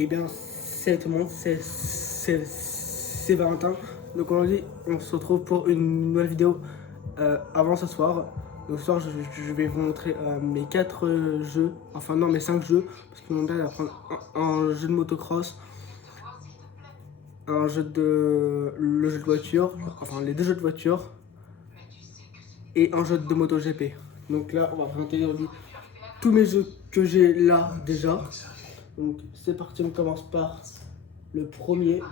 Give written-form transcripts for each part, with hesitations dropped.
Eh bien, c'est tout le monde, c'est Valentin. Donc aujourd'hui, on se retrouve pour une nouvelle vidéo avant ce soir. Donc ce soir, je vais vous montrer mes 4 jeux, enfin non, mes 5 jeux, parce qu'ils m'ont demandé d'apprendre un jeu de motocross, le jeu de voiture, enfin les 2 jeux de voiture, et un jeu de MotoGP. Donc là, on va présenter aujourd'hui tous mes jeux que j'ai là déjà. Donc c'est parti, on commence par le premier.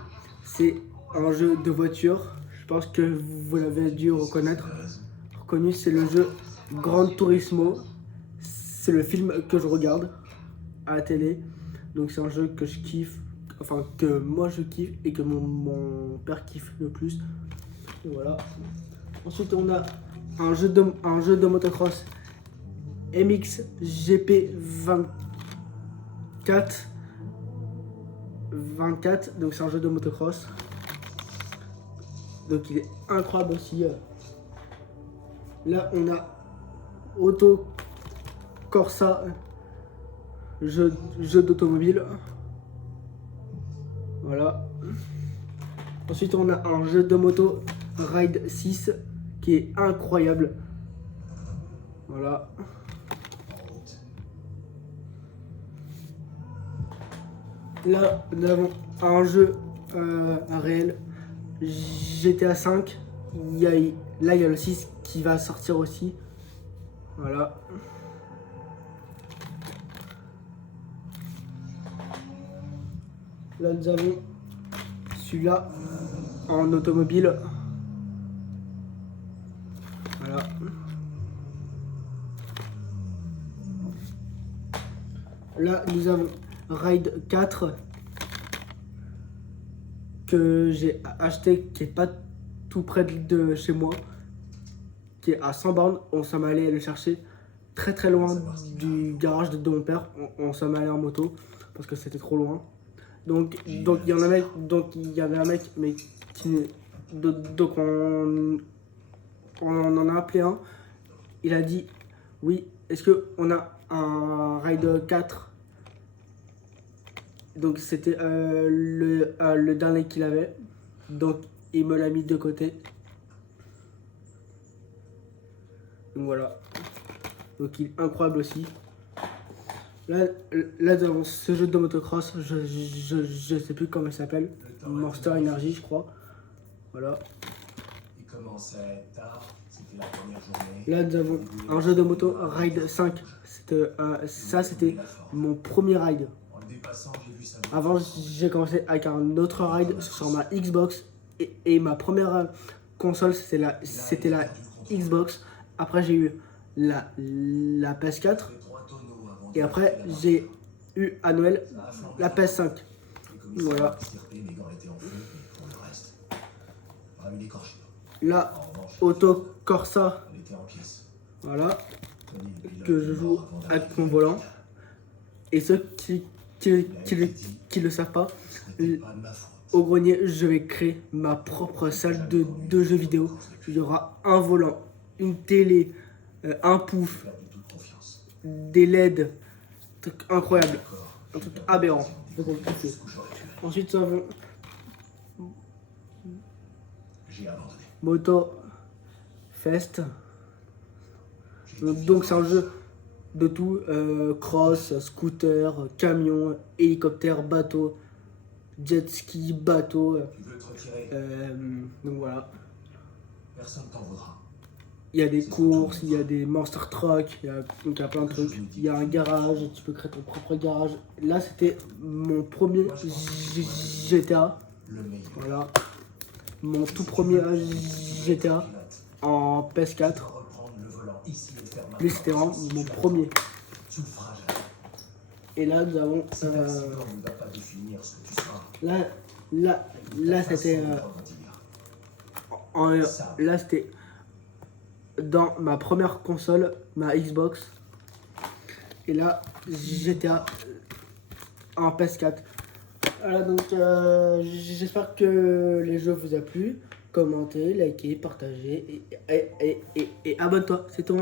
C'est un jeu de voiture. Je pense que vous l'avez dû reconnu, c'est le jeu Gran Turismo. C'est le film que je regarde à la télé. Donc c'est un jeu que je kiffe, enfin que moi je kiffe et que mon père kiffe le plus. Et voilà. Ensuite on a un jeu de motocross MX GP 24, donc c'est un jeu de motocross. Donc il est incroyable aussi. Là on a Auto Corsa, jeu d'automobile. Voilà. Ensuite on a un jeu de moto Ride 6 qui est incroyable. Voilà. Là, nous avons un jeu réel, GTA 5. Là, il y a le 6 qui va sortir aussi. Voilà. Là, nous avons celui-là en automobile. Voilà. Là, nous avons Ride 4 que j'ai acheté, qui est pas tout près de chez moi, qui est à 100 bornes. On s'en est allé le chercher très loin du garage de mon père. On s'en est allé en moto parce que c'était trop loin. Donc il y en avait un mec, mais donc on en a appelé un. Il a dit oui, est-ce que on a un Ride 4? Donc c'était le dernier qu'il avait. Donc il me l'a mis de côté. Donc voilà. Donc il est incroyable aussi. Là dans ce jeu de motocross, je sais plus comment il s'appelle. Monster Energy je crois. Voilà. Il commençait à être tard, c'était la première journée. Là nous avons un jeu de moto Ride 5. Ça c'était mon premier ride. Avant j'ai commencé avec un autre ride sur ma Xbox. Et ma première console c'était la Xbox. Après j'ai eu la PS4. Et après j'ai eu à Noël la PS5. Voilà. Là, Auto Corsa. Voilà. Que je joue avec mon volant. Et ceux qui le savent pas, au grenier, je vais créer ma propre salle de jeux vidéo. Il y aura un volant, une télé, un pouf, des LED, un truc incroyable, un truc aberrant. Ensuite, nous avons Moto Fest. Donc c'est un jeu de tout, cross, scooter, camion, hélicoptère, bateau, jet ski, bateau. Donc voilà. Personne t'en voudra. Il y a des courses, il y a des monster trucks, donc il y a plein de trucs. Il y a un garage, tu peux créer ton propre garage. Là c'était mon premier GTA. Voilà. Mon tout premier GTA en PS4. Lui c'était vraiment mon premier. Et là nous avons là c'était là c'était dans ma première console, ma Xbox. Et là GTA en PS4. Voilà, donc j'espère que les jeux vous a plu. Commentez, likez, partagez et abonne-toi, c'est tout.